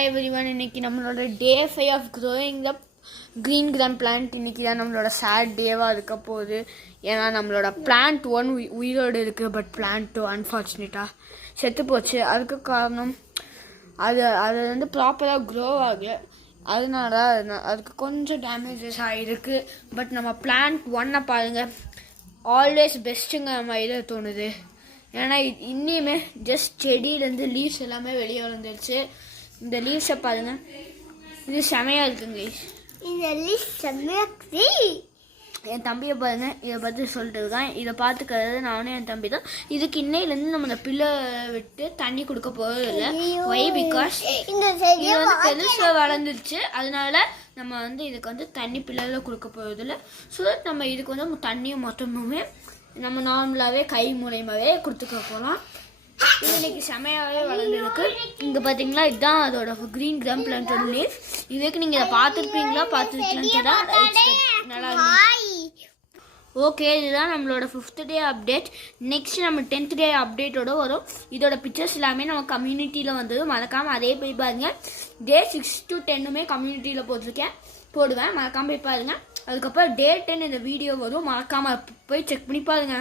Hi everyone, இன்னைக்கு நம்மளோட day 5 of growing the green gram plant. இன்னைக்கு தான் நம்மளோட சேட் டேவாக இருக்க போகுது. ஏன்னா நம்மளோட பிளான்ட் 1 உயிரோடு இருக்குது. பட் பிளான்ட் 2 அன்ஃபார்ச்சுனேட்டாக செத்து போச்சு. அதுக்கு காரணம் அது வந்து ப்ராப்பராக க்ரோ ஆகல. அதனால அதுக்கு கொஞ்சம் டேமேஜஸ் ஆகிருக்கு. பட் நம்ம பிளான்ட் 1 பாருங்கள், ஆல்வேஸ் பெஸ்ட்டுங்க மாதிரி தோணுது. ஏன்னா இன்னியுமே ஜஸ்ட் செடியிலேருந்து லீவ்ஸ் எல்லாமே வெளியே வந்துருச்சு. இந்த லீவ்ஸை பாருங்க, இது செமையாக இருக்குங்க. இந்த லீவ்ஸ் செமையாக இருக்குது. என் தம்பியை பாருங்க, இதை பற்றி சொல்லிட்டு இருக்கேன். இதை பார்த்துக்கிறது நானும் என் தம்பி தான். இதுக்கு இன்னையிலேருந்து நம்ம இந்த பிள்ளை விட்டு தண்ணி கொடுக்க போகிறது இல்லை. ஒய் பிகாஸ் இது வந்து பெருசாக வளர்ந்துருச்சு. அதனால நம்ம வந்து இதுக்கு வந்து தண்ணி பிள்ளைல கொடுக்க போகிறது இல்லை. ஸோ நம்ம இதுக்கு வந்து தண்ணியும் மொத்தமுமே நம்ம நார்மலாகவே கை மூலயமாவே கொடுத்துக்க போகலாம். இது இன்னைக்கு செமையாகவே வளர்ந்துருக்கு. இங்கே பார்த்தீங்களா, இதுதான் அதோட க்ரீன் கிராம் பிளான்டோட லீஃப். இதுக்கு நீங்கள் இதை பார்த்துருக்கீங்களான்னு தான் நல்லா இருக்கு. ஓகே, இதுதான் நம்மளோட 5th டே அப்டேட். நெக்ஸ்ட் நம்ம 10th டே அப்டேட்டோட வரும். இதோட பிக்சர்ஸ் எல்லாமே நம்ம கம்யூனிட்டியில் வந்து மறக்காமல் அதே போய் பாருங்க. டே 6 to 10 கம்யூனிட்டியில் போடுவேன். மறக்காமல் போய் பாருங்க. அதுக்கப்புறம் டே 10 இந்த வீடியோ வரும். மறக்காமல் போய் செக் பண்ணி பாருங்க.